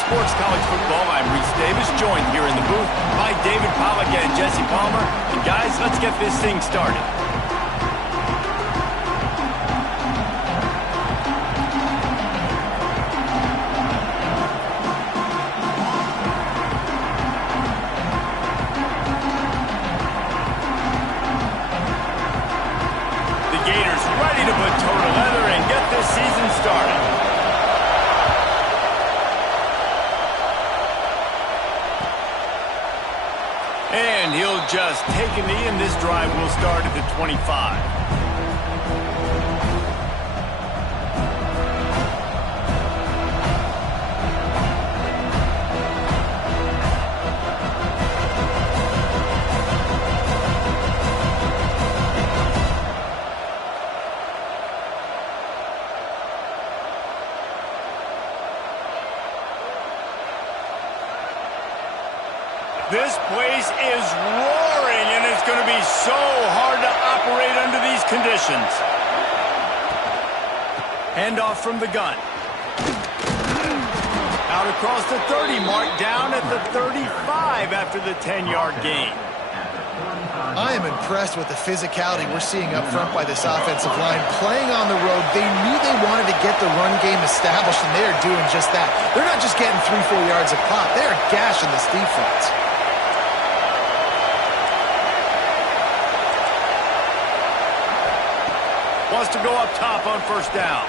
Sports College Football. I'm Reese Davis, joined here in the booth by David Pollack and Jesse Palmer. And guys, let's get this thing started. The Gators ready to put toe to leather and get this season started. And he'll just take a knee, and this drive will start at the 25. This place is roaring, and it's going to be so hard to operate under these conditions. Handoff from the gun. Out across the 30 mark, down at the 35 after the 10-yard gain. I am impressed with the physicality we're seeing up front by this offensive line. Playing on the road, they knew they wanted to get the run game established, and they are doing just that. They're not just getting 3-4 yards a pop. They are gashing this defense. Wants to go up top on first down.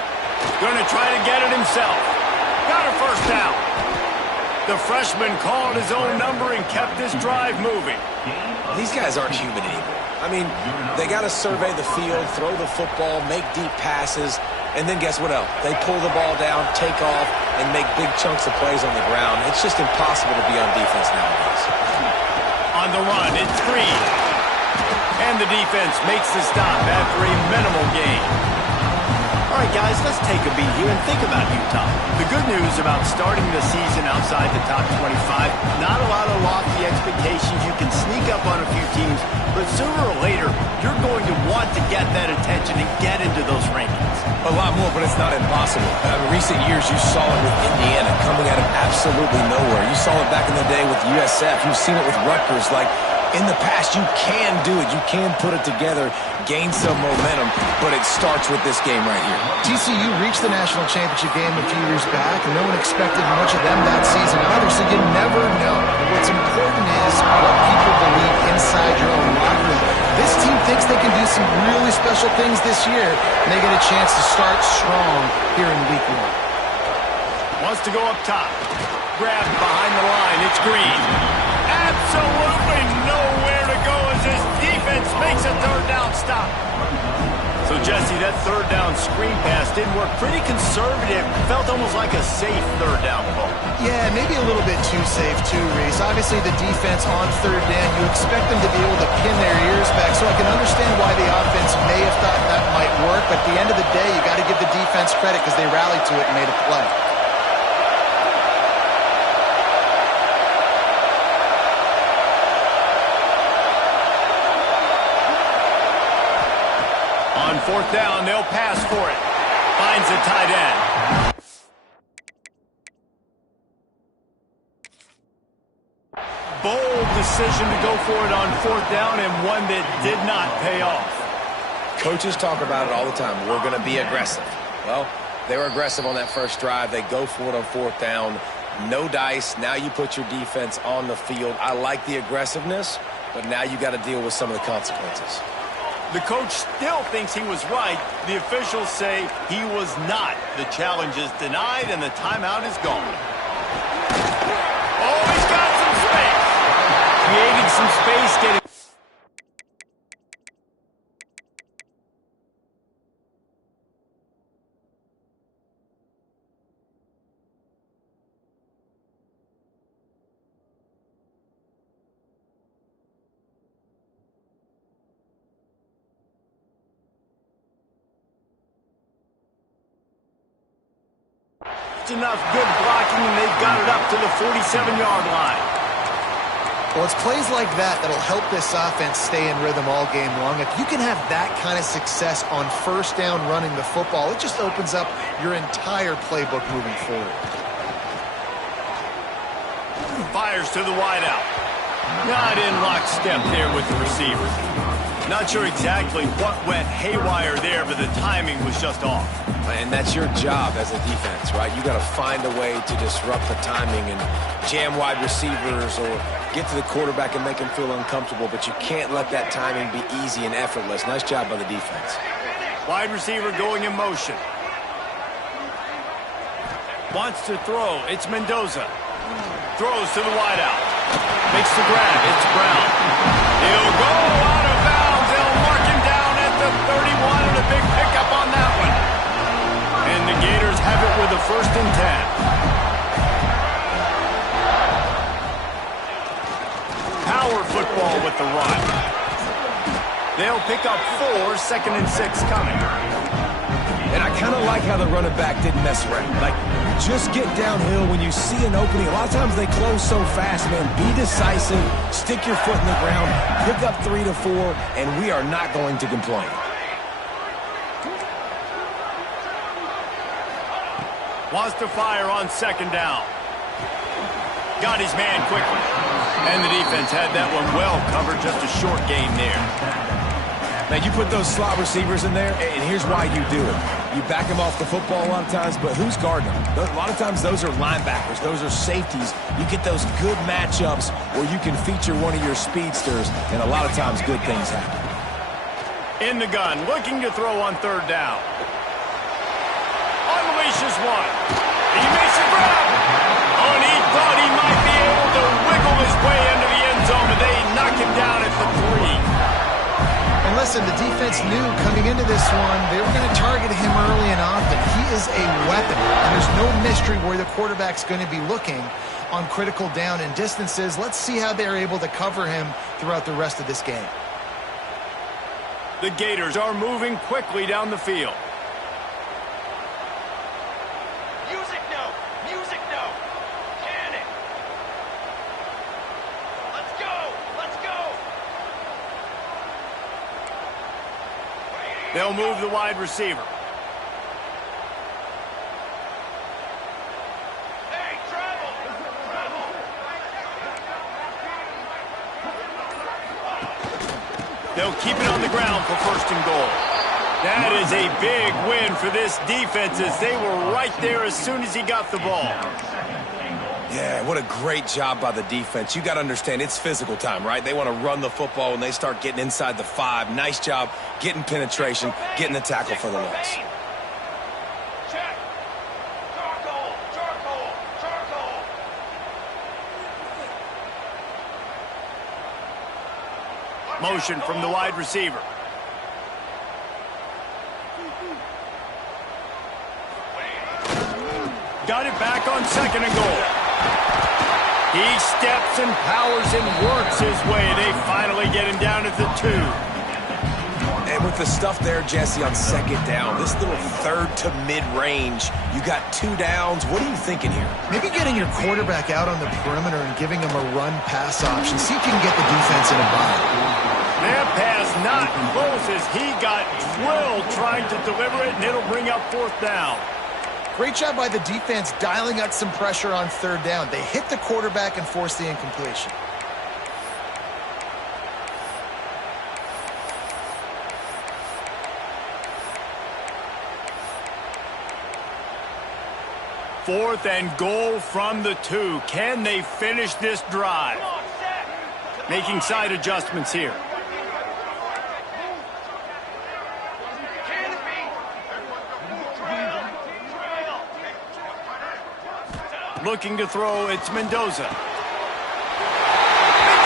Going to try to get it himself. Got a first down. The freshman called his own number and kept this drive moving. These guys aren't human anymore. I mean, they got to survey the field, throw the football, make deep passes, and then guess what else? They pull the ball down, take off, and make big chunks of plays on the ground. It's just impossible to be on defense nowadays. On the run, it's Green. And the defense makes the stop after a minimal gain. All right, guys, let's take a beat here and think about Utah. The good news about starting the season outside the top 25, not a lot of lofty expectations. You can sneak up on a few teams, but sooner or later, you're going to want to get that attention and get into those rankings. A lot more, but it's not impossible. In recent years, you saw it with Indiana coming out of absolutely nowhere. You saw it back in the day with USF. You've seen it with Rutgers. Like, in the past, you can do it. You can put it together, gain some momentum, but it starts with this game right here. TCU reached the national championship game a few years back, and no one expected much of them that season either, so you never know. What's important is what people believe inside your own locker room. This team thinks they can do some really special things this year, and they get a chance to start strong here in week 1. Wants to go up top. Grabbed behind the line. It's Green. Absolutely nowhere to go as his defense makes a third down stop. So, Jesse, that third down screen pass didn't work. Pretty conservative. Felt almost like a safe third down call. Yeah, maybe a little bit too safe, too, Reese. Obviously, the defense on third down, you expect them to be able to pin their ears back, so I can understand why the offense may have thought that might work, but at the end of the day, you got to give the defense credit because they rallied to it and made a play. On fourth down, they'll pass for it. Finds a tight end. Bold decision to go for it on fourth down, and one that did not pay off. Coaches talk about it all the time. We're going to be aggressive. Well, they were aggressive on that first drive. They go for it on fourth down. No dice. Now you put your defense on the field. I like the aggressiveness, but now you got to deal with some of the consequences. The coach still thinks he was right. The officials say he was not. The challenge is denied, and the timeout is gone. Oh, he's got some space. Creating some space, getting... enough good blocking, and they've got it up to the 47-yard line. Well, it's plays like that that'll help this offense stay in rhythm all game long. If you can have that kind of success on first down running the football, it just opens up your entire playbook moving forward. fires to the wideout. Not in lockstep there with the receiver. Not sure exactly what went haywire there, but the timing was just off. And that's your job as a defense, right? You got to find a way to disrupt the timing and jam wide receivers or get to the quarterback and make him feel uncomfortable, but you can't let that timing be easy and effortless. Nice job by the defense. Wide receiver going in motion. Wants to throw. It's Mendoza. Throws to the wideout. Makes the grab. It's Brown. He'll go out of bounds. They'll mark him down at the 31, and a big pickup on that one. And the Gators have it with a 1st and 10. Power football with the run. They'll pick up 4, 2nd and 6 coming. And I kind of like how the running back didn't mess around. Like, just get downhill when you see an opening. A lot of times they close so fast, man. Be decisive, stick your foot in the ground, pick up 3 to 4, and we are not going to complain. Wants to fire on 2nd down. Got his man quickly. And the defense had that one well covered, just a short gain there. Now, you put those slot receivers in there, and here's why you do it. You back them off the football a lot of times, but who's guarding them? A lot of times those are linebackers. Those are safeties. You get those good matchups where you can feature one of your speedsters, and a lot of times good things happen. In the gun, looking to throw on 3rd down. Unleashes one. He makes a grab. Oh, and he thought he might be able to wiggle his way into the end zone, but they knock him down at the 3. And listen, the defense knew coming into this one they were going to target him early and often. He is a weapon, and there's no mystery where the quarterback's going to be looking on critical down and distances. Let's see how they're able to cover him throughout the rest of this game. The Gators are moving quickly down the field. Music note! Music note! Panic! Let's go! Let's go! They'll move the wide receiver. Hey, travel! They'll keep it on the ground for 1st and goal. That is a big win for this defense as they were right there as soon as he got the ball. Yeah, what a great job by the defense. You got to understand, it's physical time, right? They want to run the football when they start getting inside the 5. Nice job getting penetration, getting the tackle for the loss. Check! Charcoal! Charcoal! Charcoal! Motion from the wide receiver. Got it back on 2nd and goal. He steps and powers and works his way. They finally get him down at the 2. And with the stuff there, Jesse, on 2nd down, this little 3rd to mid-range, you got 2 downs. What are you thinking here? Maybe getting your quarterback out on the perimeter and giving him a run-pass option. See if you can get the defense in a bind. That pass not close as he got drilled trying to deliver it, and it'll bring up 4th down. Great job by the defense dialing out some pressure on 3rd down. They hit the quarterback and forced the incompletion. Fourth and goal from the 2. Can they finish this drive? Making side adjustments here. Looking to throw, it's Mendoza. Big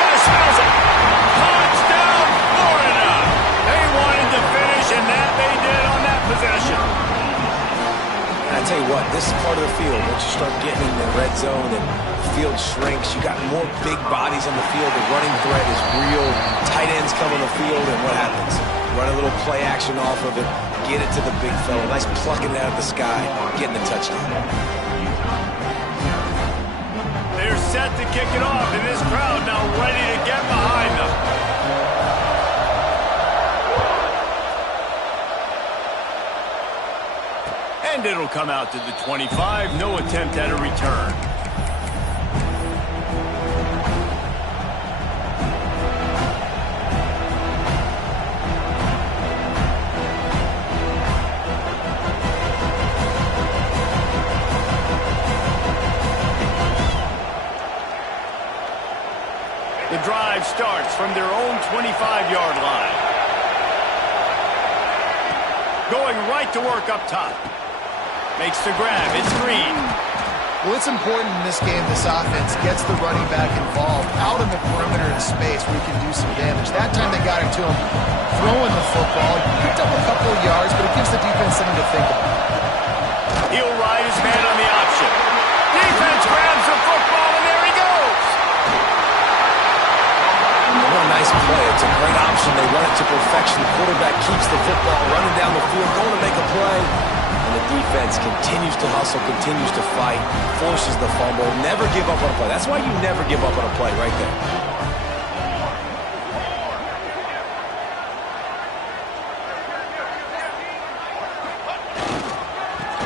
guy smells it. Touchdown, Florida. They wanted to finish, and that they did on that possession. And I tell you what, this part of the field, once you start getting in the red zone and the field shrinks, you got more big bodies on the field. The running threat is real. Tight ends come on the field, and what happens? Run a little play action off of it, get it to the big fella. Nice plucking it out of the sky, getting the touchdown. They're set to kick it off, and this crowd now ready to get behind them. And it'll come out to the 25. No attempt at a return. drive starts from their own 25-yard line. Going right to work up top. Makes the grab. It's Green. Well, it's important in this game this offense gets the running back involved out in the perimeter in space where he can do some damage. That time they got it to him throwing the football. Picked up a couple of yards, but it gives the defense something to think about. He'll ride his man on the option. Defense grabs the football, and there he goes. What a nice play. It's a great option. They run it to perfection. The quarterback keeps the football, running down the field, going to make a play. And the defense continues to hustle, continues to fight, forces the fumble. Never give up on a play. That's why you never give up on a play right there.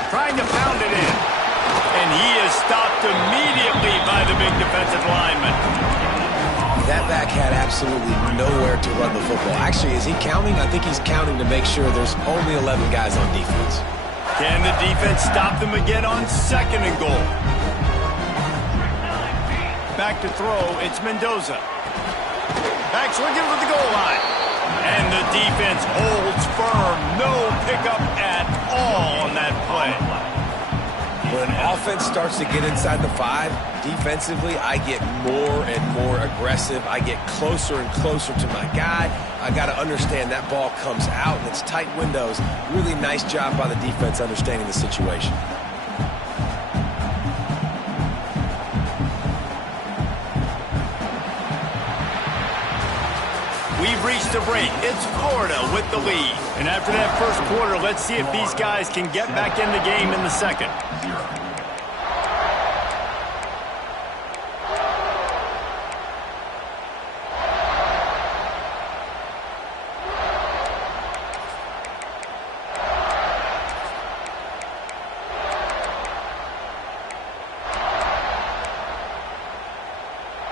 Trying to pound it in. And he is stopped immediately by the big defensive lineman. That back had absolutely nowhere to run the football. Actually, is he counting? I think he's counting to make sure there's only 11 guys on defense. Can the defense stop them again on 2nd and goal? Back to throw, it's Mendoza. Back's looking for the goal line. And the defense holds firm. No pickup at all on that play. When an offense starts to get inside the 5, defensively, I get more and more aggressive. I get closer and closer to my guy. I got to understand that ball comes out and it's tight windows. Really nice job by the defense understanding the situation. We've reached a break. It's Florida with the lead. And after that first quarter, let's see if these guys can get back in the game in the second.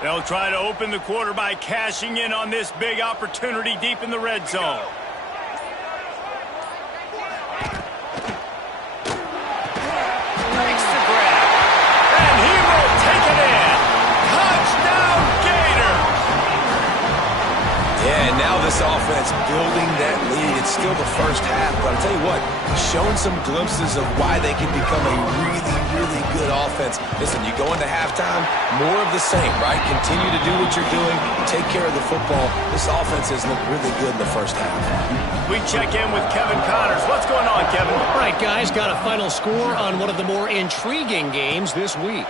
They'll try to open the quarter by cashing in on this big opportunity deep in the red zone. Makes the grab. And he will take it in. Touchdown, Gators! Yeah, and now this offense building that lead. It's still the first half, but I'll tell you what, showing some glimpses of why they can become a really good offense. Listen, you go into halftime, more of the same, right? Continue to do what you're doing, take care of the football. This offense has looked really good in the first half. We check in with Kevin Connors. What's going on, Kevin? All right, guys, got a final score on one of the more intriguing games this week.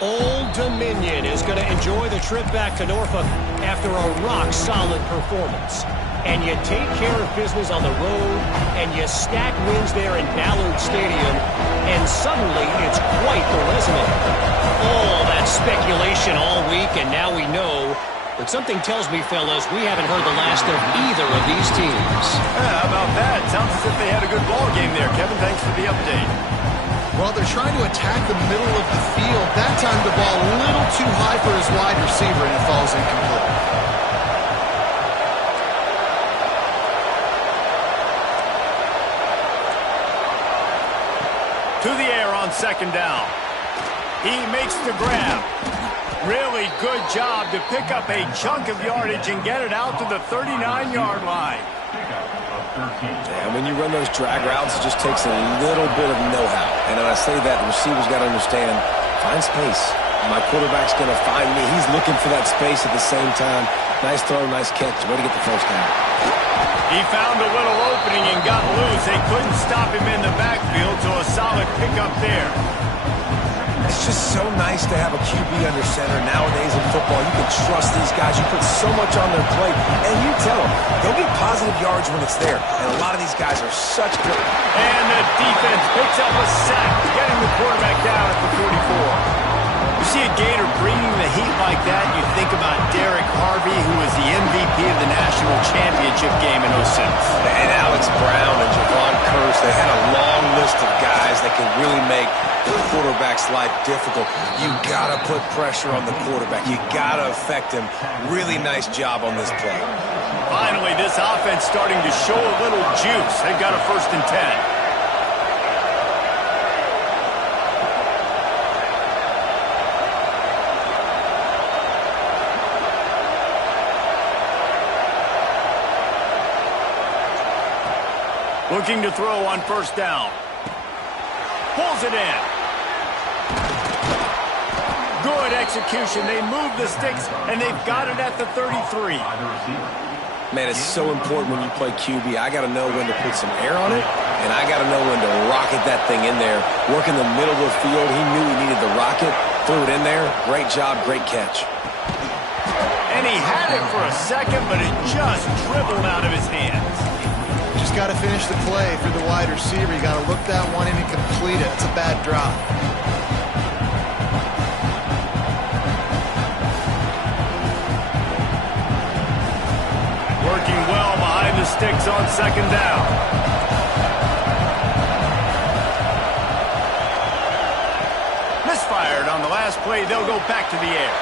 Old Dominion is going to enjoy the trip back to Norfolk after a rock-solid performance. And you take care of business on the road, and you stack wins there in Ballard Stadium, and suddenly it's quite the resume. All that speculation all week, and now we know. But something tells me, fellas, we haven't heard the last of either of these teams. How about that? Sounds as if they had a good ball game there. Kevin, thanks for the update. Well, they're trying to attack the middle of the field. That time the ball a little too high for his wide receiver, and it falls incomplete. To the air on 2nd down. He makes the grab. Really good job to pick up a chunk of yardage and get it out to the 39-yard line. And when you run those drag routes, it just takes a little bit of know-how. And when I say that, the receiver's got to understand, find space. My quarterback's going to find me. He's looking for that space at the same time. Nice throw, nice catch. Way to get the first down. He found a little opening and got loose. They couldn't stop him in the backfield, so a solid pickup there. It's just so nice to have a QB under center. Nowadays in football, you can trust these guys. You put so much on their plate, and you tell them they'll get positive yards when it's there. And a lot of these guys are such good. And the defense picks up a sack, getting the quarterback down at the 44. You see a Gator bringing the heat like that, you think about Derek Harvey, who was the MVP of the national championship game in 06. And Alex Brown and Javon Curse, they had a long list of guys that can really make the quarterback's life difficult. You got to put pressure on the quarterback. You got to affect him. Really nice job on this play. Finally, this offense starting to show a little juice. They've got a 1st and 10. Looking to throw on first down. Pulls it in. Good execution. They move the sticks, and they've got it at the 33. Man, it's so important when you play QB. I got to know when to put some air on it, and I got to know when to rocket that thing in there. Work in the middle of the field. He knew he needed the rocket. Threw it in there. Great job, great catch. And he had it for a second, but it just dribbled out of his hands. Just got to finish the play for the wide receiver. You got to look that one in and complete it. It's a bad drop. Working well behind the sticks on second down. Misfired on the last play. They'll go back to the air.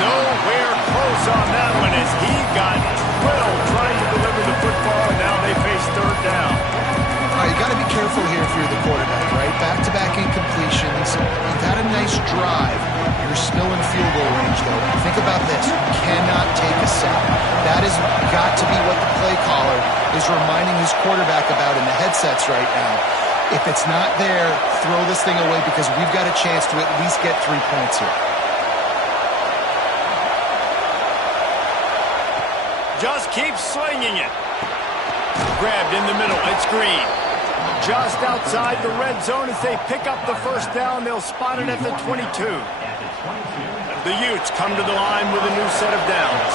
Nowhere close on that one as he got drilled trying to deliver the football, and now they face third down. All right, you got to be careful here if you're the quarterback, right? Back-to-back incompletions. You've had a nice drive. You're still in field goal range, though. Think about this. You cannot take a sack. That has got to be what the play caller is reminding his quarterback about in the headsets right now. If it's not there, throw this thing away because we've got a chance to at least get 3 points here. Just keep slinging it. Grabbed in the middle. It's Green. Just outside the red zone as they pick up the first down. They'll spot it at the 22. The Utes come to the line with a new set of downs.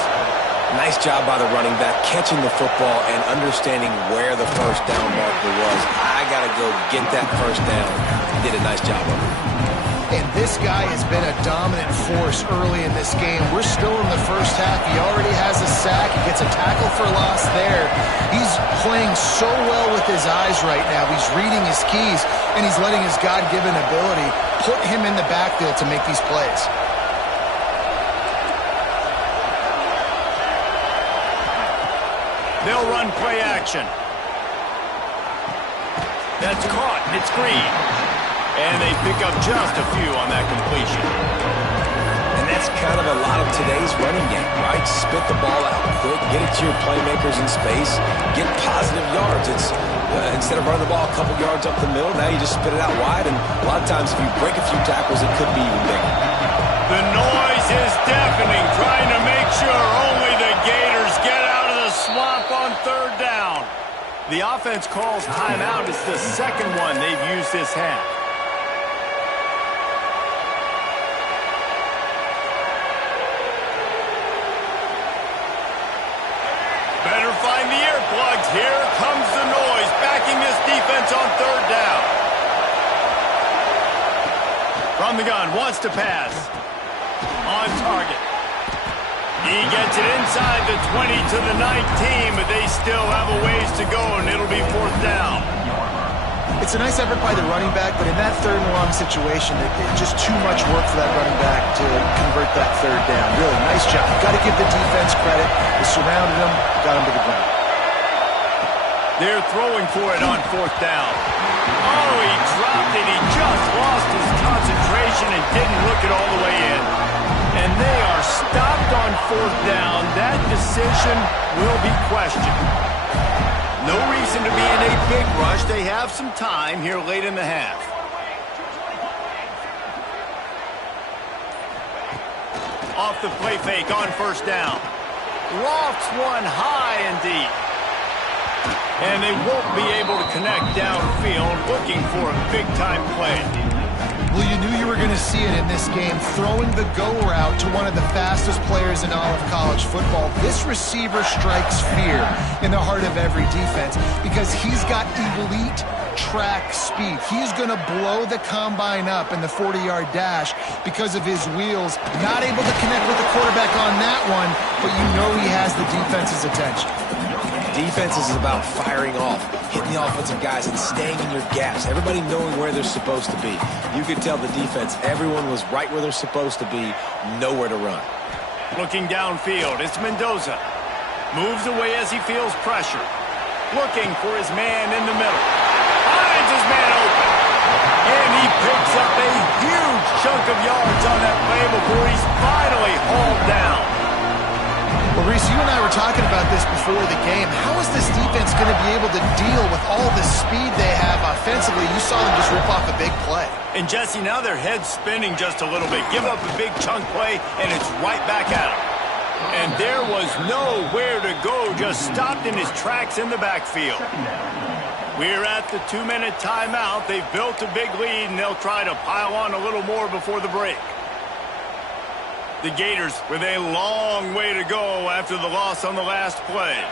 Nice job by the running back, catching the football and understanding where the first down marker was. I got to go get that first down. He did a nice job of it. And this guy has been a dominant force early in this game. We're still in the first half. He already has a sack. He gets a tackle for loss there. He's playing so well with his eyes right now. He's reading his keys, and he's letting his God-given ability put him in the backfield to make these plays. They'll run play action. That's caught. It's Green. And they pick up just a few on that completion. And that's kind of a lot of today's running game, right? Spit the ball out quick, get it to your playmakers in space, get positive yards. It's instead of running the ball a couple yards up the middle, now you just spit it out wide. And a lot of times if you break a few tackles, it could be even bigger. The noise is deafening, trying to make sure only the Gators get out of the swamp on third down. The offense calls timeout. It's the second one they've used this half. Better find the earplugs. Here comes the noise, backing this defense on third down. From the gun, wants to pass. On target. He gets it inside the 20 to the 19, but they still have a ways to go, and it'll be fourth down. It's a nice effort by the running back, but in that third and long situation, it's just too much work for that running back to convert that third down. Really, nice job. Got to give the defense credit. They surrounded him, got him to the ground. They're throwing for it on fourth down. Oh, he dropped it. He just lost his concentration and didn't look it all the way in. And they are stopped on fourth down. That decision will be questioned. No reason to be in a big rush. They have some time here late in the half. Off the play fake on first down. Lofts one high and deep. And they won't be able to connect downfield, looking for a big-time play. Well, you knew you were going to see it in this game, throwing the go route to one of the fastest players in all of college football. This receiver strikes fear in the heart of every defense because he's got elite track speed. He's going to blow the combine up in the 40-yard dash because of his wheels. Not able to connect with the quarterback on that one, but you know he has the defense's attention. Defense is about firing off, hitting the offensive guys, and staying in your gaps. Everybody knowing where they're supposed to be. You could tell the defense, everyone was right where they're supposed to be, nowhere to run. Looking downfield, it's Mendoza. Moves away as he feels pressure. Looking for his man in the middle. Finds his man open. And he picks up a huge chunk of yards on that play before he's finally hauled down. Well, Reese, you and I were talking about this before the game. How is this defense going to be able to deal with all the speed they have offensively? You saw them just rip off a big play. And, Jesse, now their head's spinning just a little bit. Give up a big chunk play, and it's right back at them. And there was nowhere to go, just stopped in his tracks in the backfield. We're at the 2-minute timeout. They've built a big lead, and they'll try to pile on a little more before the break. The Gators with a long way to go after the loss on the last play.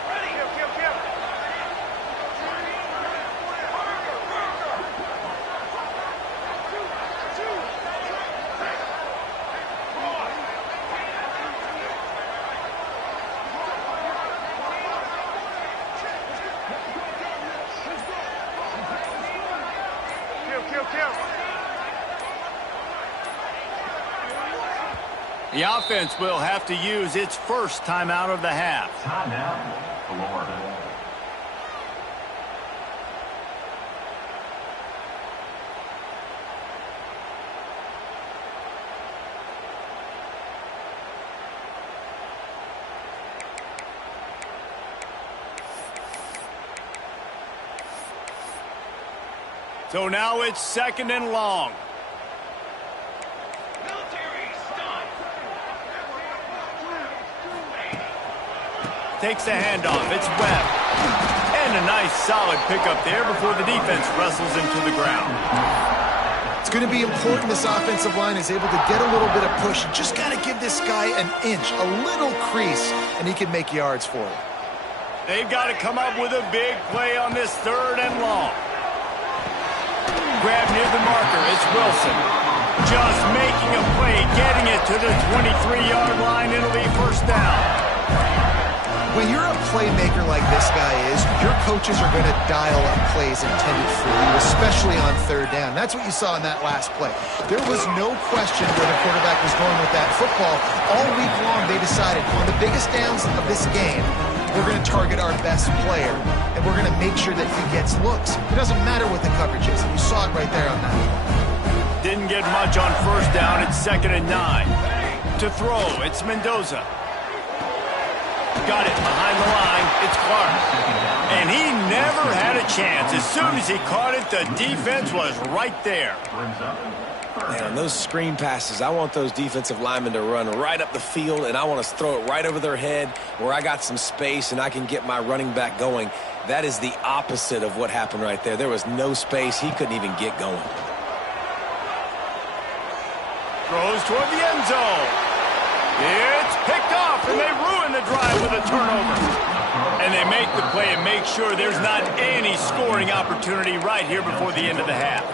The offense will have to use its first timeout of the half. Timeout, Florida. So now it's 2nd and long. Takes the handoff. It's Webb. And a nice solid pickup there before the defense wrestles him to the ground. It's going to be important this offensive line is able to get a little bit of push. You just got to give this guy an inch, a little crease, and he can make yards for you. They've got to come up with a big play on this 3rd and long. Grab near the marker. It's Wilson. Just making a play, getting it to the 23-yard line. It'll be 1st down. When you're a playmaker like this guy is, your coaches are going to dial up plays intended for you, especially on 3rd down. That's what you saw in that last play. There was no question where the quarterback was going with that football. All week long, they decided on the biggest downs of this game, we're going to target our best player, and we're going to make sure that he gets looks. It doesn't matter what the coverage is, and you saw it right there on that. Didn't get much on 1st down. It's 2nd and 9. To throw, it's Mendoza. Got it behind the line. It's Clark. And he never had a chance. As soon as he caught it, the defense was right there. Man, on those screen passes, I want those defensive linemen to run right up the field, and I want to throw it right over their head where I got some space and I can get my running back going. That is the opposite of what happened right there. There was no space. He couldn't even get going. Throws toward the end zone. It's picked off, and they ruin the drive with a turnover. And they make the play and make sure there's not any scoring opportunity right here before the end of the half.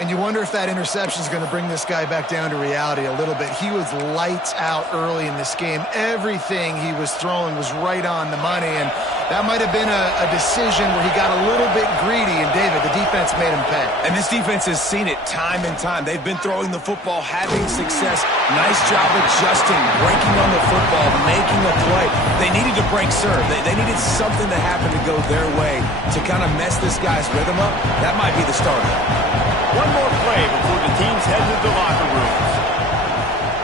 And you wonder if that interception is going to bring this guy back down to reality a little bit. He was lights out early in this game. Everything he was throwing was right on the money, and that might have been a decision where he got a little bit greedy, and David, the defense made him pay. And this defense has seen it time and time. They've been throwing the football, having success. Nice job adjusting, breaking on the football, making a play. They needed to break serve. They needed something to happen to go their way to kind of mess this guy's rhythm up. That might be the start of it. One more play before the teams head to the locker rooms.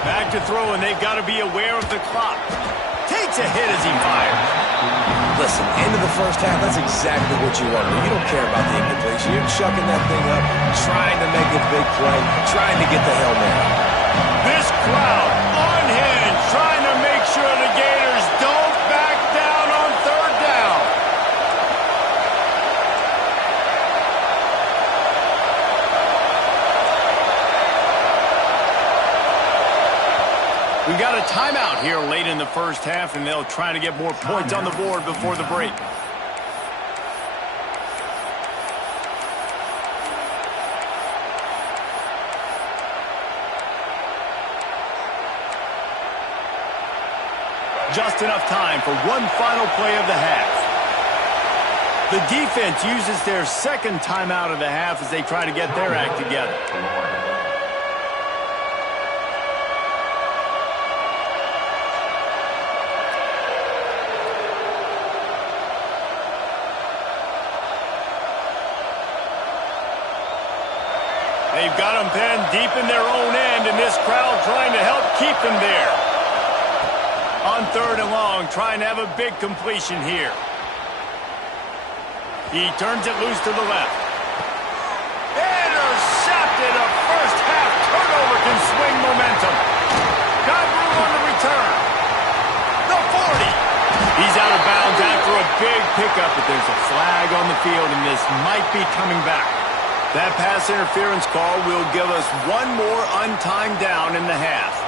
Back to throw, and they've got to be aware of the clock. Takes a hit as he fires. Listen, end of the first half, that's exactly what you want to do. You don't care about the incompletion. You're chucking that thing up, trying to make a big play, trying to get the Hail Mary. This crowd unhinged, trying to make sure the Gators don't back down on 3rd down. We got a timeout here late in the first half, and they'll try to get more points on the board before the break. Just enough time for one final play of the half. The defense uses their 2nd timeout of the half as they try to get their act together. They've got them pinned deep in their own end, and this crowd trying to help keep them there. On 3rd and long, trying to have a big completion here. He turns it loose to the left. Intercepted. A first half turnover can swing momentum. Got room on the return. The 40. He's out of bounds after a big pickup, but there's a flag on the field, and this might be coming back. That pass interference call will give us one more untimed down in the half.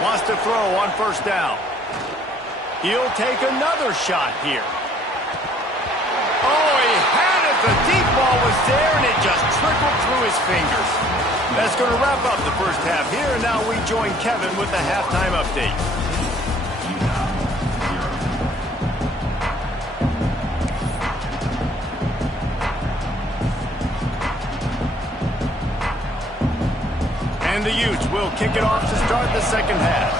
Wants to throw on 1st down. He'll take another shot here. Oh, he had it. The deep ball was there, and it just trickled through his fingers. That's going to wrap up the first half here, and now we join Kevin with the halftime update. And the Utes will kick it off to start the second half.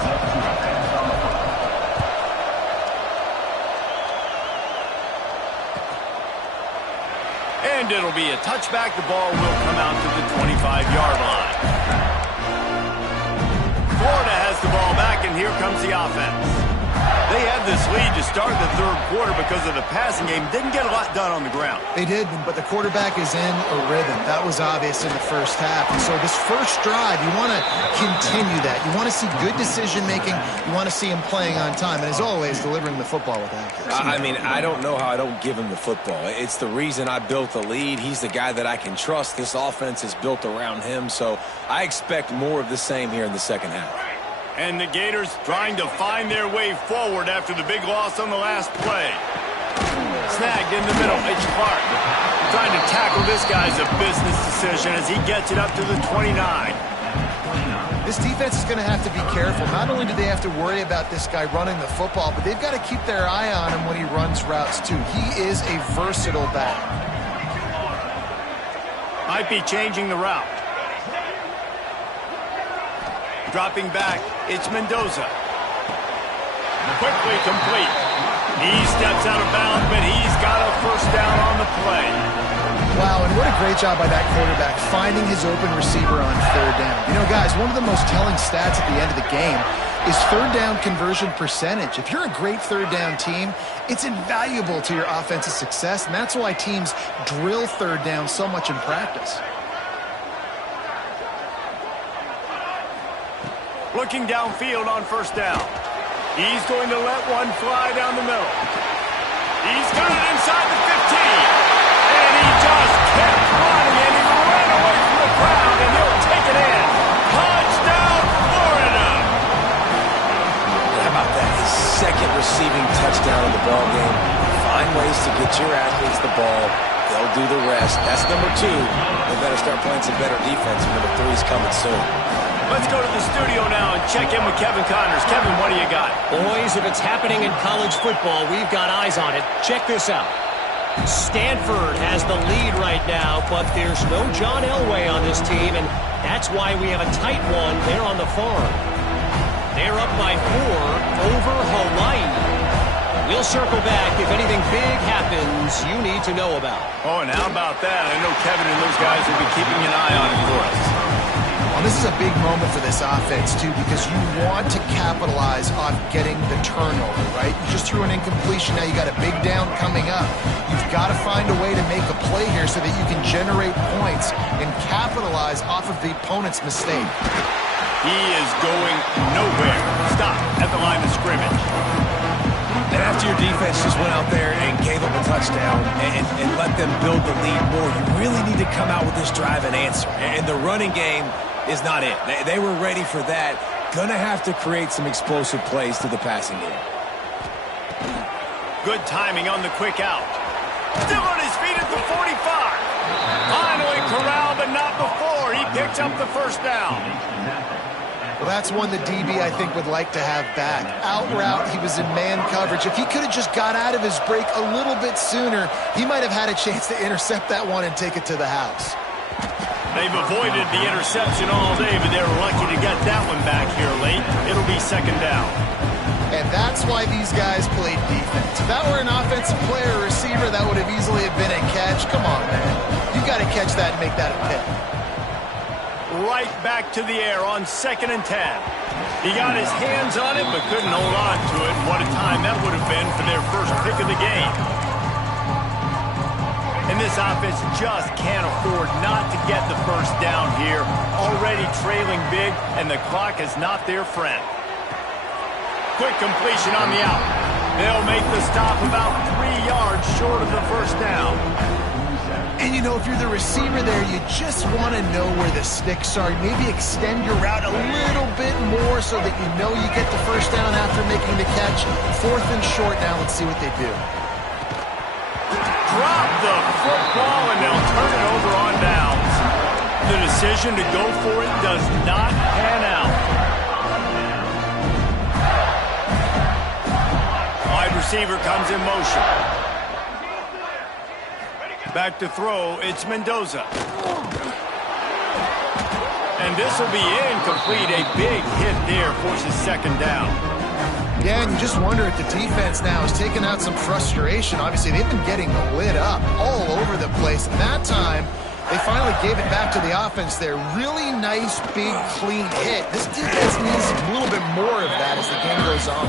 And it'll be a touchback. The ball will come out to the 25-yard line. Florida has the ball back, and here comes the offense. They had this lead to start the 3rd quarter because of the passing game. Didn't get a lot done on the ground. They did, but the quarterback is in a rhythm. That was obvious in the first half. And so this first drive, you want to continue that. You want to see good decision-making. You want to see him playing on time. And as always, delivering the football with accuracy. I mean, I don't know how I don't give him the football. It's the reason I built the lead. He's the guy that I can trust. This offense is built around him. So I expect more of the same here in the second half. And the Gators trying to find their way forward after the big loss on the last play. Snagged in the middle. It's Clark trying to tackle this guy's a business decision as he gets it up to the 29. This defense is going to have to be careful. Not only do they have to worry about this guy running the football, but they've got to keep their eye on him when he runs routes too. He is a versatile back. Might be changing the route. Dropping back, it's Mendoza. Quickly complete. He steps out of bounds, but he's got a first down on the play. Wow, and what a great job by that quarterback finding his open receiver on 3rd down. You know, guys, one of the most telling stats at the end of the game is 3rd down conversion percentage. If you're a great 3rd down team, it's invaluable to your offensive success, and that's why teams drill 3rd down so much in practice. Looking downfield on 1st down. He's going to let one fly down the middle. He's got it inside the 15. And he just kept running, and he ran away from the crowd, and he'll take it in. Touchdown, Florida! How about that? His 2nd receiving touchdown of the ball game. Find ways to get your athletes the ball. They'll do the rest. That's number 2. They better start playing some better defense. Number 3 is coming soon. Let's go to the studio now and check in with Kevin Connors. Kevin, what do you got? Boys, if it's happening in college football, we've got eyes on it. Check this out. Stanford has the lead right now, but there's no John Elway on this team, and that's why we have a tight one there on the farm. They're up by 4 over Hawaii. We'll circle back if anything big happens you need to know about. Oh, and how about that? I know Kevin and those guys will be keeping an eye on it for us. Well, this is a big moment for this offense, too, because you want to capitalize on getting the turnover, right? You just threw an incompletion. Now you got a big down coming up. You've got to find a way to make a play here so that you can generate points and capitalize off of the opponent's mistake. He is going nowhere. Stop at the line of scrimmage. And after your defense just went out there and gave up a touchdown and let them build the lead more, you really need to come out with this drive and answer. And the running game is not it. They were ready for that. Gonna have to create some explosive plays through the passing game. Good timing on the quick out. Still on his feet at the 45. Finally corralled, but not before. He picks up the first down. Well, that's one the DB, I think, would like to have back. Out route, he was in man coverage. If he could have just got out of his break a little bit sooner, he might have had a chance to intercept that one and take it to the house. They've avoided the interception all day, but they were lucky to get that one back here late. It'll be second down. And that's why these guys played defense. If that were an offensive player or receiver, that would have easily been a catch. Come on, man. You got to catch that and make that a pick. Right back to the air on 2nd and 10. He got his hands on it, but couldn't hold on to it. What a time that would have been for their first pick of the game. And this offense just can't afford not to get the first down here. Already trailing big, and the clock is not their friend. Quick completion on the out. They'll make the stop about 3 yards short of the first down. And, you know, if you're the receiver there, you just want to know where the sticks are. Maybe extend your route a little bit more so that you know you get the first down after making the catch. 4th and short now. Let's see what they do. Drop the football, and they'll turn it over on downs. The decision to go for it does not pan out. Wide receiver comes in motion. Back to throw, it's Mendoza. And this will be incomplete. A big hit there forces second down. Yeah, and you just wonder if the defense now is taking out some frustration. Obviously, they've been getting lit up all over the place. And that time, they finally gave it back to the offense there. Really nice, big, clean hit. This defense needs a little bit more of that as the game goes on.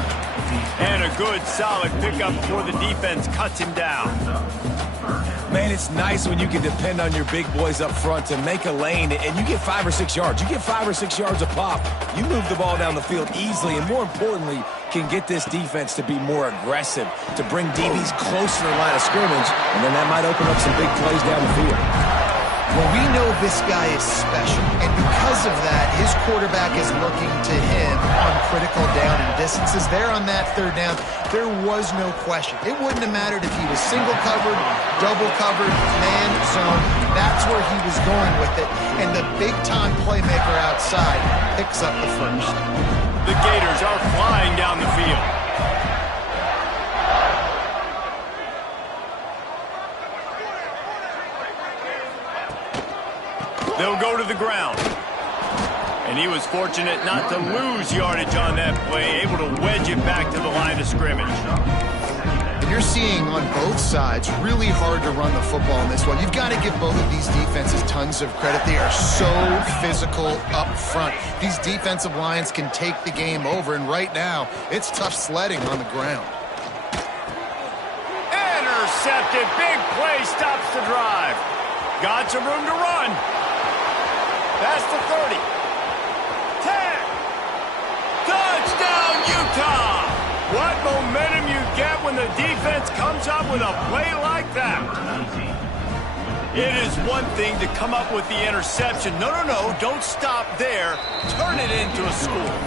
And a good, solid pickup before the defense cuts him down. Man, it's nice when you can depend on your big boys up front to make a lane, and you get 5 or 6 yards. You get 5 or 6 yards a pop. You move the ball down the field easily, and more importantly, can get this defense to be more aggressive, to bring DBs closer to the line of scrimmage, and then that might open up some big plays down the field. Well, we know this guy is special, and because of that, his quarterback is looking to him on critical down and distances. There on that 3rd down, there was no question. It wouldn't have mattered if he was single covered, double covered, man zone. That's where he was going with it, and the big-time playmaker outside picks up the first. The Gators are flying down the field. They'll go to the ground. And he was fortunate not to lose yardage on that play, able to wedge it back to the line of scrimmage. You're seeing on both sides really hard to run the football in this one. You've got to give both of these defenses tons of credit. They are so physical up front. These defensive lines can take the game over, and right now, it's tough sledding on the ground. Intercepted. Big play stops the drive. Got some room to run. That's the 30. 10. Touchdown, Utah! What momentum you get when the defense comes up with a play like that. It is one thing to come up with the interception. No, don't stop there. Turn it into a score.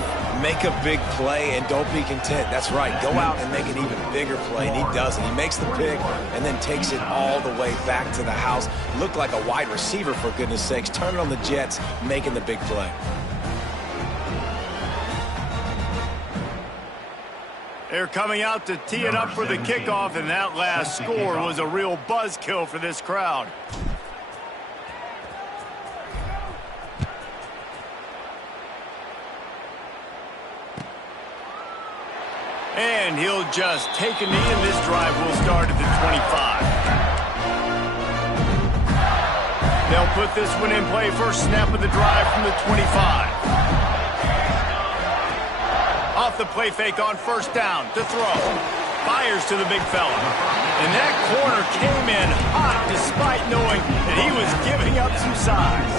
Make a big play and don't be content. That's right. Go out and make an even bigger play, and he does it. He makes the pick and then takes it all the way back to the house. Looked like a wide receiver, for goodness sakes. Turning on the Jets, making the big play. They're coming out to tee it up for the kickoff, and that last score was a real buzzkill for this crowd. And he'll just take a knee, and this drive will start at the 25. They'll put this one in play. First snap of the drive from the 25. Off the play fake on first down to throw. Fires to the big fella. And that corner came in hot despite knowing that he was giving up some size.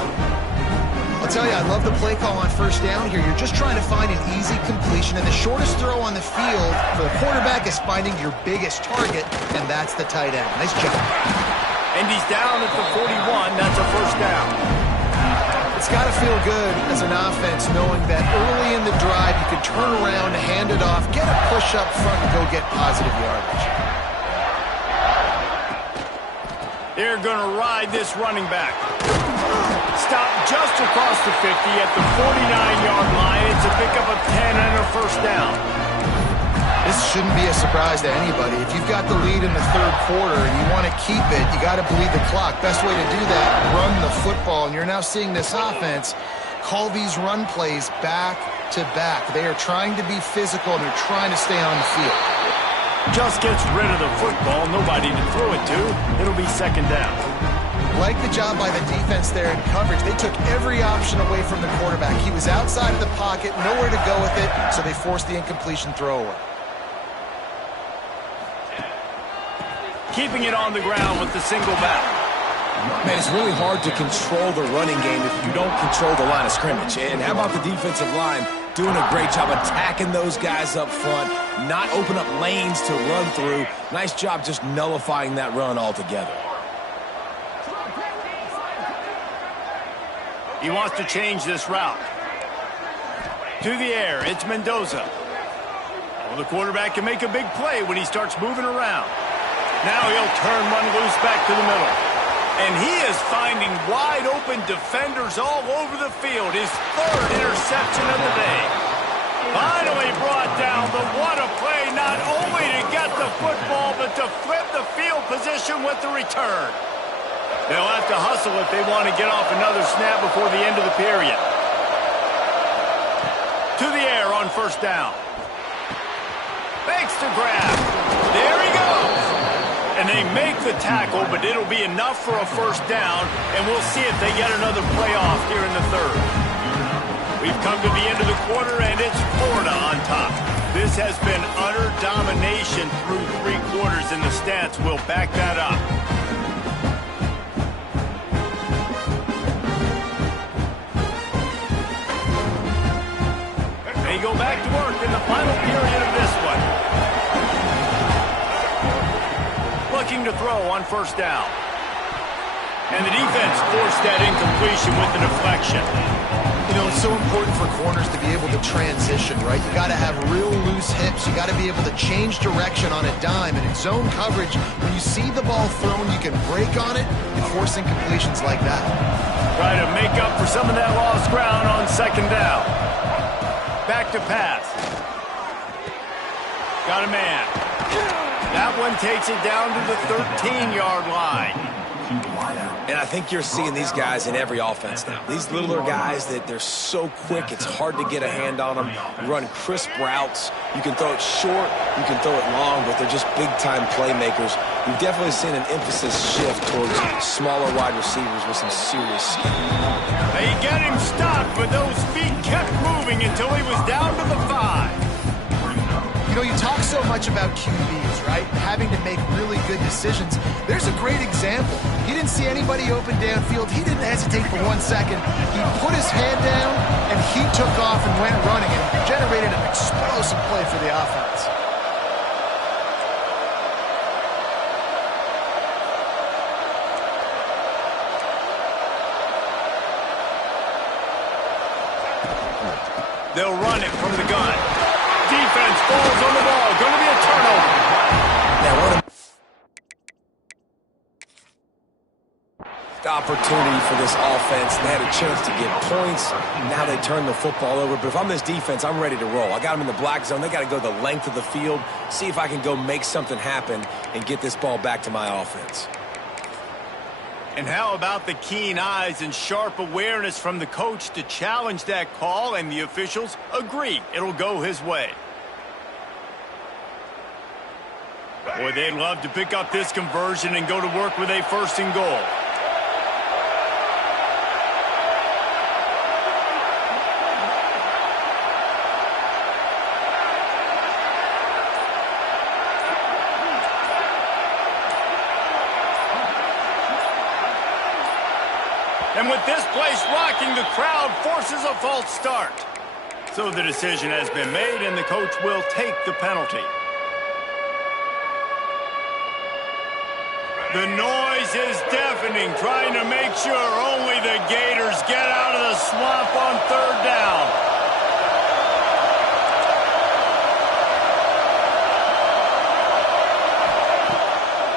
I'll tell you, I love the play call on first down here. You're just trying to find an easy completion, and the shortest throw on the field for the quarterback is finding your biggest target, and that's the tight end. Nice job. And he's down at the 41. That's a first down. It's got to feel good as an offense knowing that early in the drive you can turn around, hand it off, get a push up front, and go get positive yardage. They're going to ride this running back. Stop just across the 50 at the 49-yard line. It's a pickup of 10 and a first down. This shouldn't be a surprise to anybody. If you've got the lead in the third quarter and you want to keep it, you got to bleed the clock. Best way to do that, run the football. And you're now seeing this offense call these run plays back to back. They are trying to be physical, and they're trying to stay on the field. Just gets rid of the football. Nobody to throw it to. It'll be second down. Like the job by the defense there in coverage. They took every option away from the quarterback. He was outside of the pocket, nowhere to go with it, so they forced the incompletion throw away. Keeping it on the ground with the single back. Man, it's really hard to control the running game if you don't control the line of scrimmage. And how about the defensive line doing a great job attacking those guys up front, not open up lanes to run through. Nice job just nullifying that run altogether. He wants to change this route. To the air, it's Mendoza. Well, the quarterback can make a big play when he starts moving around. Now he'll turn one loose back to the middle. And he is finding wide open defenders all over the field. His third interception of the day. Finally brought down, but what a play, not only to get the football, but to flip the field position with the return. They'll have to hustle if they want to get off another snap before the end of the period. To the air on first down. Makes the grab. There he goes. And they make the tackle, but it'll be enough for a first down, and we'll see if they get another playoff here in the third. We've come to the end of the quarter, and it's Florida on top. This has been utter domination through 3 quarters, and the stats will back that up. They go back to work in the final period of this one. Looking to throw on first down. And the defense forced that incompletion with the deflection. You know, it's so important for corners to be able to transition, right? You got to have real loose hips. You got to be able to change direction on a dime. And in zone coverage, when you see the ball thrown, you can break on it and force incompletions like that. Try to make up for some of that lost ground on second down. Back to pass. Got a man. That one takes it down to the 13-yard line. And I think you're seeing these guys in every offense now. These littler guys that they're so quick, it's hard to get a hand on them. Run crisp routes. You can throw it short, you can throw it long, but they're just big-time playmakers. We've definitely seen an emphasis shift towards smaller wide receivers with some serious skill. They get him stopped, but those feet kept moving until he was down to the 5. You know, you talk so much about QBs, right? Having to make really good decisions. There's a great example. He didn't see anybody open downfield. He didn't hesitate for 1 second. He put his hand down, and he took off and went running, and generated an explosive play for the offense. They'll run it from the gun. Defense falls on the ball. Going to be a turnover. Now, the opportunity for this offense. They had a chance to get points. Now they turn the football over. But if I'm this defense, I'm ready to roll. I got them in the black zone. They got to go the length of the field, see if I can go make something happen and get this ball back to my offense. And how about the keen eyes and sharp awareness from the coach to challenge that call, and the officials agree it'll go his way. Boy, they'd love to pick up this conversion and go to work with a 1st and goal. And with this place rocking, the crowd forces a false start. So the decision has been made, and the coach will take the penalty. The noise is deafening, trying to make sure only the Gators get out of the swamp on 3rd down.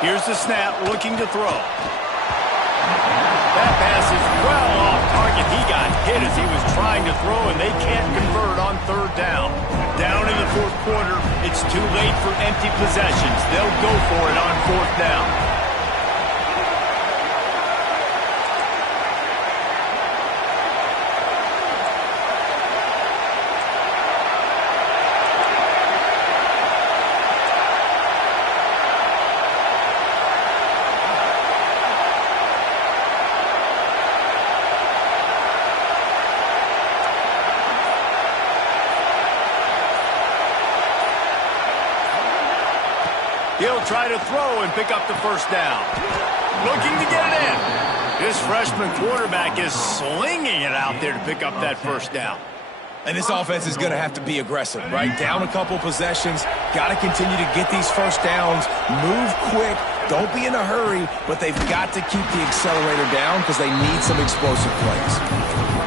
Here's the snap, looking to throw. That pass is well off target. and he got hit as he was trying to throw, and they can't convert on third down. Down in the fourth quarter, it's too late for empty possessions. They'll go for it on fourth down. He'll try to throw and pick up the first down. Looking to get it in. This freshman quarterback is slinging it out there to pick up that first down. And this offense is going to have to be aggressive, right? Down a couple possessions, got to continue to get these first downs, move quick, don't be in a hurry, but they've got to keep the accelerator down because they need some explosive plays.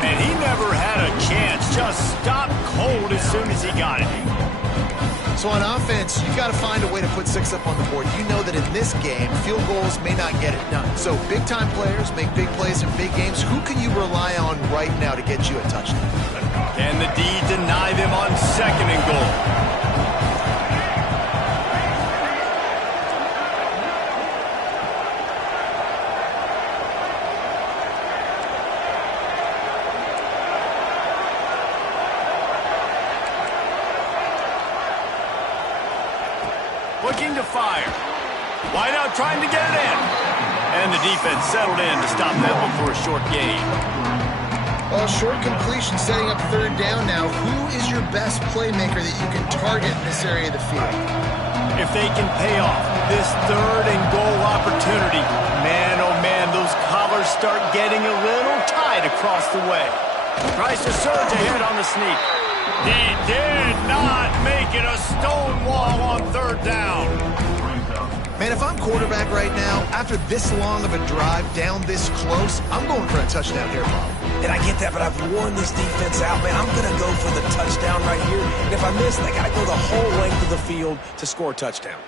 And he never had a chance, just stopped cold as soon as he got it. So on offense, you've got to find a way to put 6 up on the board. You know that in this game, field goals may not get it done. So big-time players make big plays in big games. Who can you rely on right now to get you a touchdown? Can the D deny them on second and goal? Looking to fire. Wide out trying to get it in. And the defense settled in to stop that one for a short gain. Well, short completion setting up third down now. Who is your best playmaker that you can target in this area of the field? If they can pay off this third and goal opportunity, man, oh man, those collars start getting a little tight across the way. Tries to surge ahead on the sneak. He did not make it a stone wall on third down. Man, if I'm quarterback right now, after this long of a drive down this close, I'm going for a touchdown here, Bob. And I get that, but I've worn this defense out, man. I'm going to go for the touchdown right here. And if I miss, they got to go the whole length of the field to score a touchdown.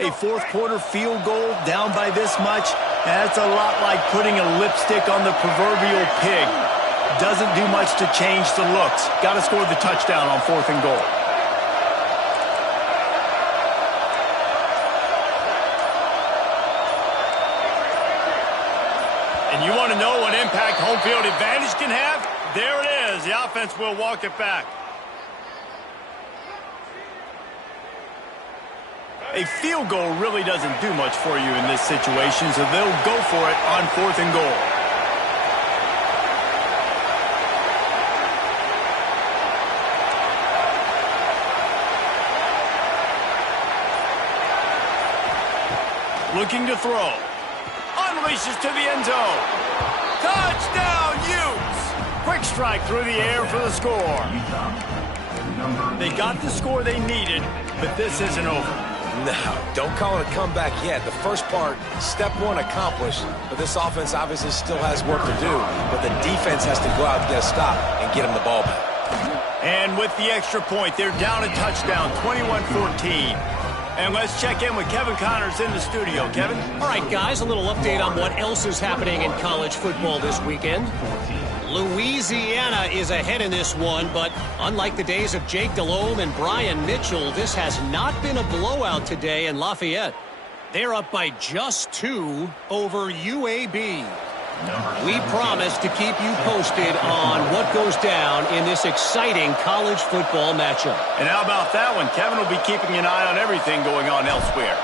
A fourth quarter field goal down by this much, that's a lot like putting a lipstick on the proverbial pig. Doesn't do much to change the looks. Got to score the touchdown on fourth and goal. And you want to know what impact home field advantage can have? There it is. The offense will walk it back. A field goal really doesn't do much for you in this situation, so they'll go for it on fourth and goal. Looking to throw. Unleashes to the end zone. Touchdown, Utes! Quick strike through the air for the score. They got the score they needed, but this isn't over. No, don't call it a comeback yet. The first part, step one accomplished, but this offense obviously still has work to do, but the defense has to go out and get a stop and get them the ball back. And with the extra point, they're down a touchdown, 21-14. And let's check in with Kevin Connors in the studio. Kevin? All right, guys, a little update on what else is happening in college football this weekend. Louisiana is ahead in this one, but unlike the days of Jake Delhomme and Brian Mitchell, this has not been a blowout today in Lafayette. They're up by just 2 over UAB. We promise to keep you posted on what goes down in this exciting college football matchup. And how about that one? Kevin will be keeping an eye on everything going on elsewhere.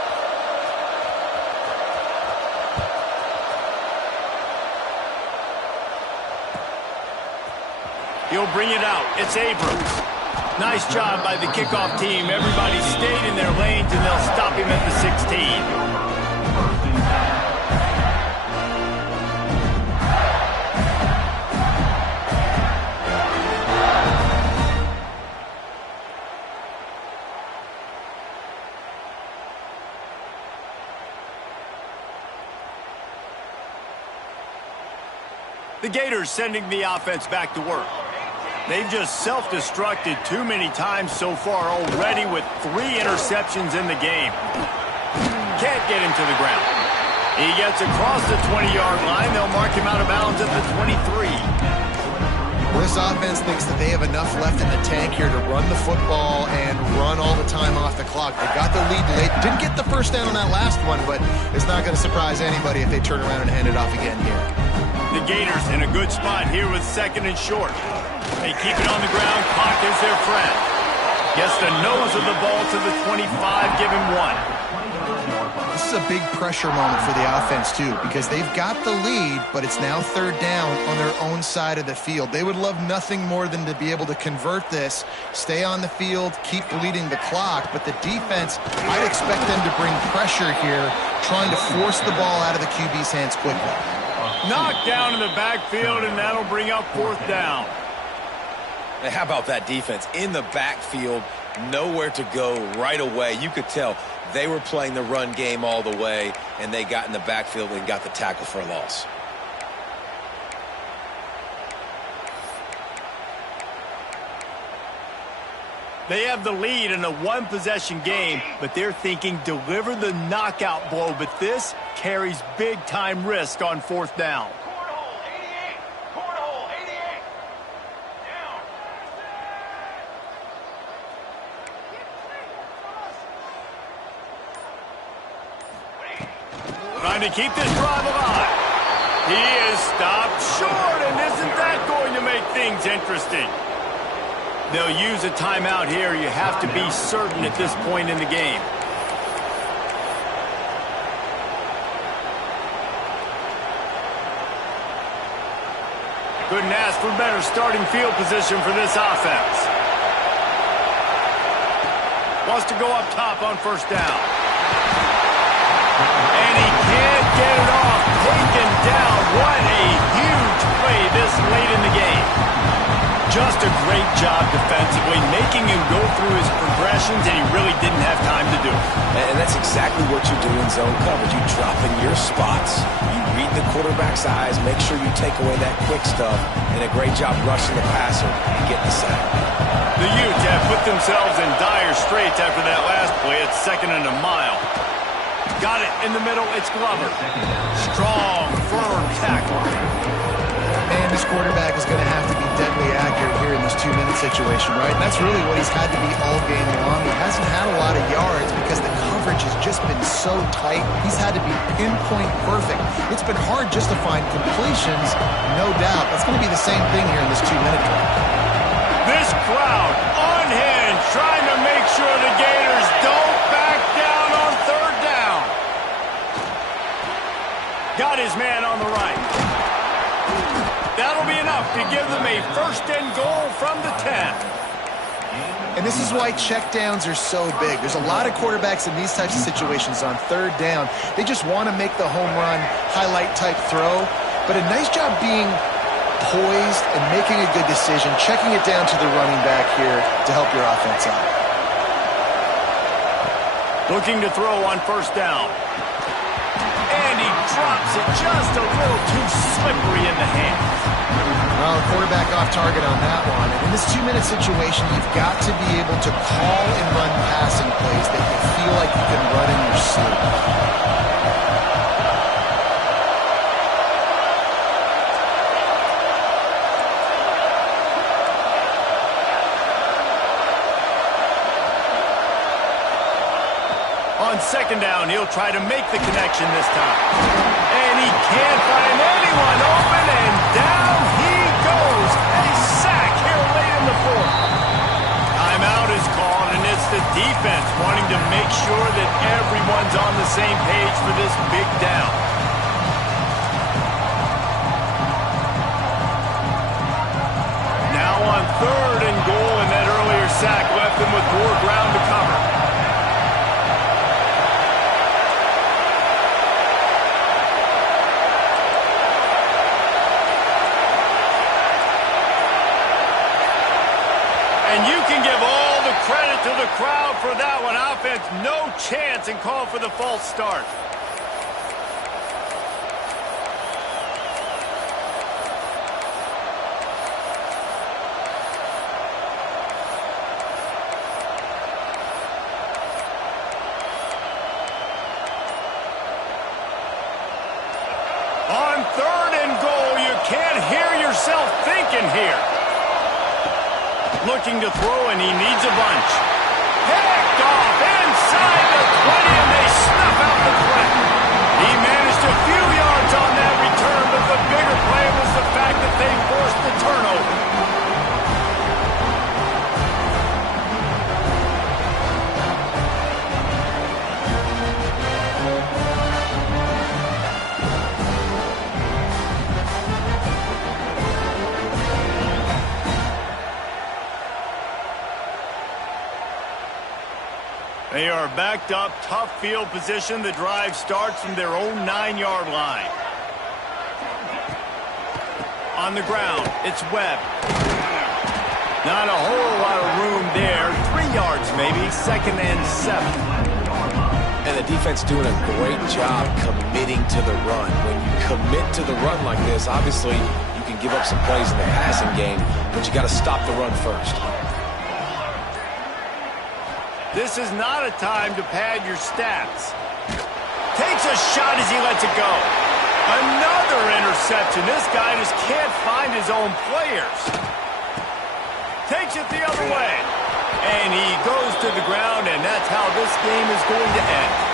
He'll bring it out. It's Abrams. Nice job by the kickoff team. Everybody stayed in their lanes, and they'll stop him at the 16. The Gators sending the offense back to work. They've just self-destructed too many times so far already with 3 interceptions in the game. Can't get into the ground. He gets across the 20-yard line. They'll mark him out of bounds at the 23. This offense thinks that they have enough left in the tank here to run the football and run all the time off the clock. They got the lead. They didn't get the first down on that last one, but it's not going to surprise anybody if they turn around and hand it off again here. The Gators in a good spot here with 2nd and short. They keep it on the ground. Clock is their friend. Gets the nose of the ball to the 25, give him 1. This is a big pressure moment for the offense, too, because they've got the lead, but it's now 3rd down on their own side of the field. They would love nothing more than to be able to convert this, stay on the field, keep bleeding the clock, but the defense, I'd expect them to bring pressure here, trying to force the ball out of the QB's hands quickly. Knocked down in the backfield, and that'll bring up 4th down. Hey, how about that defense? In the backfield, nowhere to go right away. You could tell they were playing the run game all the way, and they got in the backfield and got the tackle for a loss. They have the lead in a 1-possession game, but they're thinking deliver the knockout blow, but this carries big-time risk on 4th down. Cornhole, 88. Cornhole, 88. Down. Trying to keep this drive alive. He is stopped short, and isn't that going to make things interesting? They'll use a timeout here. You have to be certain at this point in the game. Couldn't ask for better starting field position for this offense. Wants to go up top on 1st down. And he can't get it off. Taken down. What a huge play this late in the game. Just a great job defensively, making him go through his progressions, and he really didn't have time to do it. And that's exactly what you do in zone coverage. You drop in your spots, you read the quarterback's eyes, make sure you take away that quick stuff, and a great job rushing the passer and getting the sack. The Utes have put themselves in dire straits after that last play. It's 2nd and a mile. Got it in the middle. It's Glover. Strong, firm tackle. And this quarterback is going to have to be deadly accurate here in this 2-minute situation, right? And that's really what he's had to be all game long. He hasn't had a lot of yards because the coverage has just been so tight. He's had to be pinpoint perfect. It's been hard just to find completions, no doubt. That's going to be the same thing here in this 2-minute drive. This crowd on hand trying to make sure the Gators don't back down on 3rd down. Got his man on the right. That'll be enough to give them a 1st and goal from the 10. And this is why checkdowns are so big. There's a lot of quarterbacks in these types of situations on 3rd down. They just want to make the home run, highlight-type throw. But a nice job being poised and making a good decision, checking it down to the running back here to help your offense out. Looking to throw on 1st down. And he drops it just a little too slippery in the hands. Well, quarterback off target on that one. And in this 2-minute situation, you've got to be able to call and run passing plays that you feel like you can run in your sleep. On 2nd down, he'll try to make the connection this time. And he can't find anyone open, and down he goes. A sack here late in the 4th. Timeout is called, and it's the defense wanting to make sure that everyone's on the same page for this big down. Now on 3rd and goal, and that earlier sack left them with more ground to cover. And you can give all the credit to the crowd for that one. Offense, no chance, and call for the false start. looking to throw, and he needs a bunch. Picked off inside the 20, and they snuff out the threat. He managed a few yards on that return, but the bigger play was the fact that they forced the turnover. They are backed up, tough field position. The drive starts from their own 9-yard line. On the ground, it's Webb. Not a whole lot of room there. 3 yards maybe, 2nd and 7. And the defense doing a great job committing to the run. When you commit to the run like this, obviously you can give up some plays in the passing game, but you got to stop the run first. This is not a time to pad your stats. Takes a shot as he lets it go. Another interception. This guy just can't find his own players. Takes it the other way. And he goes to the ground, and that's how this game is going to end.